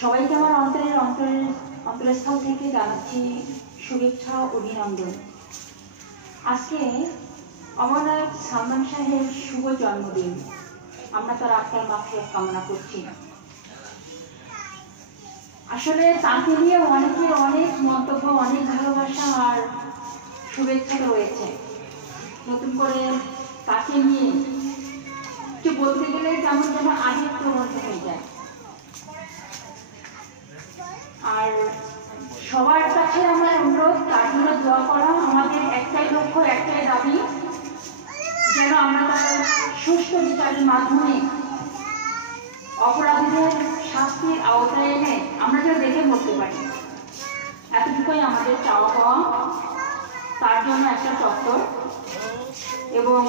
সবাইকে আমার অন্তরস্থল থেকে জানাচ্ছি শুভেচ্ছা অভিনন্দন। আজকে অমরনায়ক সালমান শাহের শুভ জন্মদিন। আমরা তার আত্মার মাগফিরাত কামনা করছি। আসলে তাকে নিয়ে অনেকের অনেক মন্তব্য, অনেক ভালোবাসা আর শুভেচ্ছা রয়েছে। নতুন করে তাকে নিয়ে কিছু বলতে গেলে কেমন যেন আগে প্রবণতা হয়ে যায়। আর সবার কাছে আমার অনুরোধ, তার জন্য দোয়া করা। আমাদের একটাই লক্ষ্য, একটাই দাবি, যেন আমরা তার সুষ্ঠু বিচারের মাধ্যমে অপরাধীদের শাস্তির আওতায় এনে আমরা যেন দেখে মরতে পারি। এতটুকুই আমাদের চাওয়া পাওয়া। তার জন্য একটা চত্বর, এবং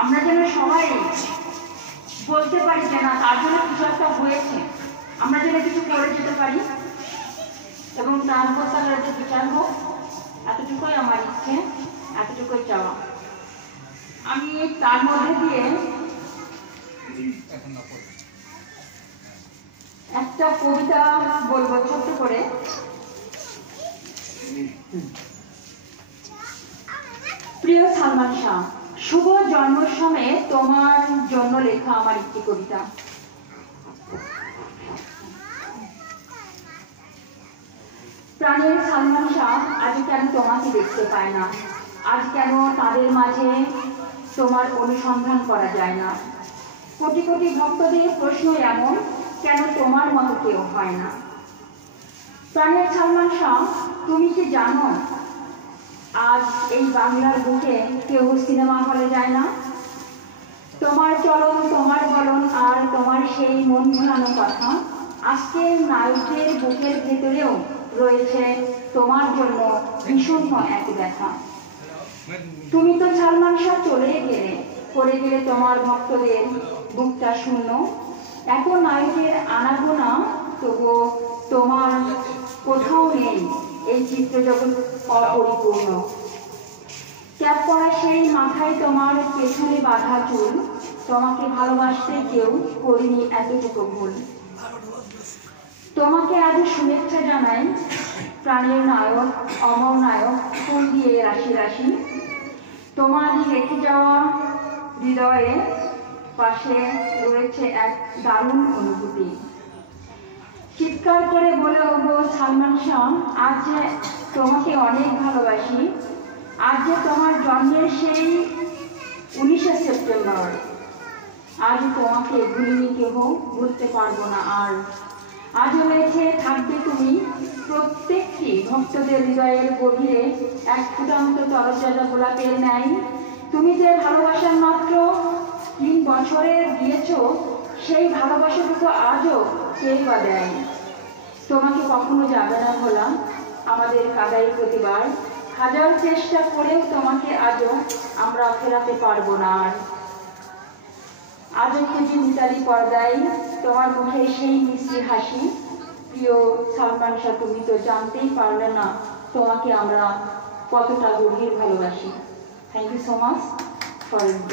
আমরা যেন সবাই বলতে পারি যে না, তার জন্য কিছু একটা হয়েছে, আমরা যেন কিছু করে যেতে পারি এবং তার হত্যাকারীদের বিচার হোক। এতটুকুই আমার ইচ্ছে, এতটুকুই চাওয়া। আমি তার মধ্যে দিয়ে একটা কবিতা বলবো ছোট্ট করে। প্রিয় সালমান শাহ, শুভ জন্মের সময়ে তোমার জন্য লেখা আমার একটি কবিতা। প্রাণের সালমান শাহ, আজ কেন তোমাকে দেখতে পায় না? আজ কেন তাদের মাঝে তোমার অনুসন্ধান করা যায় না? কোটি কোটি ভক্তদের প্রশ্ন এমন, কেন তোমার মতো কেউ হয় না? প্রাণের সালমান শাহ, তুমি কি জানো আজ এই বাংলার বুকে কেউ সিনেমা হলে যায় না? তোমার চলন, তোমার বলন আর তোমার সেই মন ভোলানো কথা, আজকে নায়কদের বুকের ভেতরেও রয়েছে তোমার জন্য ভীষণ এক ব্যথা। তুমি তো সালমান শাহ চলে গেলে, করে গেলে তোমার ভক্তদের বুকটা শূন্য। এখন নায়কের আনাগোনা, তবুও তোমার কোথাও নেই এই চিত্র জগৎ অপরিপূর্ণ। ক্যাপ পরা সেই মাথায় তোমার পেছনে বাঁধা চুল, তোমাকে ভালোবাসতে কেউ করিনি এতটুকু ভুল। তোমাকে আজ শুভেচ্ছা জানাই, প্রাণের নায়ক, অমর নায়ক, ফুল দিয়ে রাশি রাশি। তোমার রেখে যাওয়া হৃদয়ে পাশে রয়েছে এক দারুণ অনুভূতি। চিৎকার করে বলে ওগো সালমান শাহ, আজ যে তোমাকে অনেক ভালোবাসি। আজ যে তোমার জন্মের সেই 19শে সেপ্টেম্বর, আজ তোমাকে ভুলিনি কেহ, ভুলতে পারবো না আর। আজও বেঁচে থাকবে তুমি প্রত্যেকটি ভক্তদের হৃদয়ের গভীরে, এক ফুটান্ত তরতাজা গোলাপের ন্যায়। তুমি যে ভালোবাসার মাত্র 3 বছরে দিয়েছ, সেই ভালোবাসাটুকু আজও কেউ বা দেয়। তোমাকে কখনো যাবে না ভোলা আমাদের কাদাই প্রতিবার। হাজার চেষ্টা করেও তোমাকে আজও আমরা ফেরাতে পারবো না আর। আজও খুঁজি মিতালি পর্দায় তোমার মুখে সেই মিষ্টি হাসি। প্রিয় সালমান শাহ, তুমি তো জানতেই পারলে না তোমাকে আমরা কতটা গভীর ভালোবাসি। Thank you so much for it.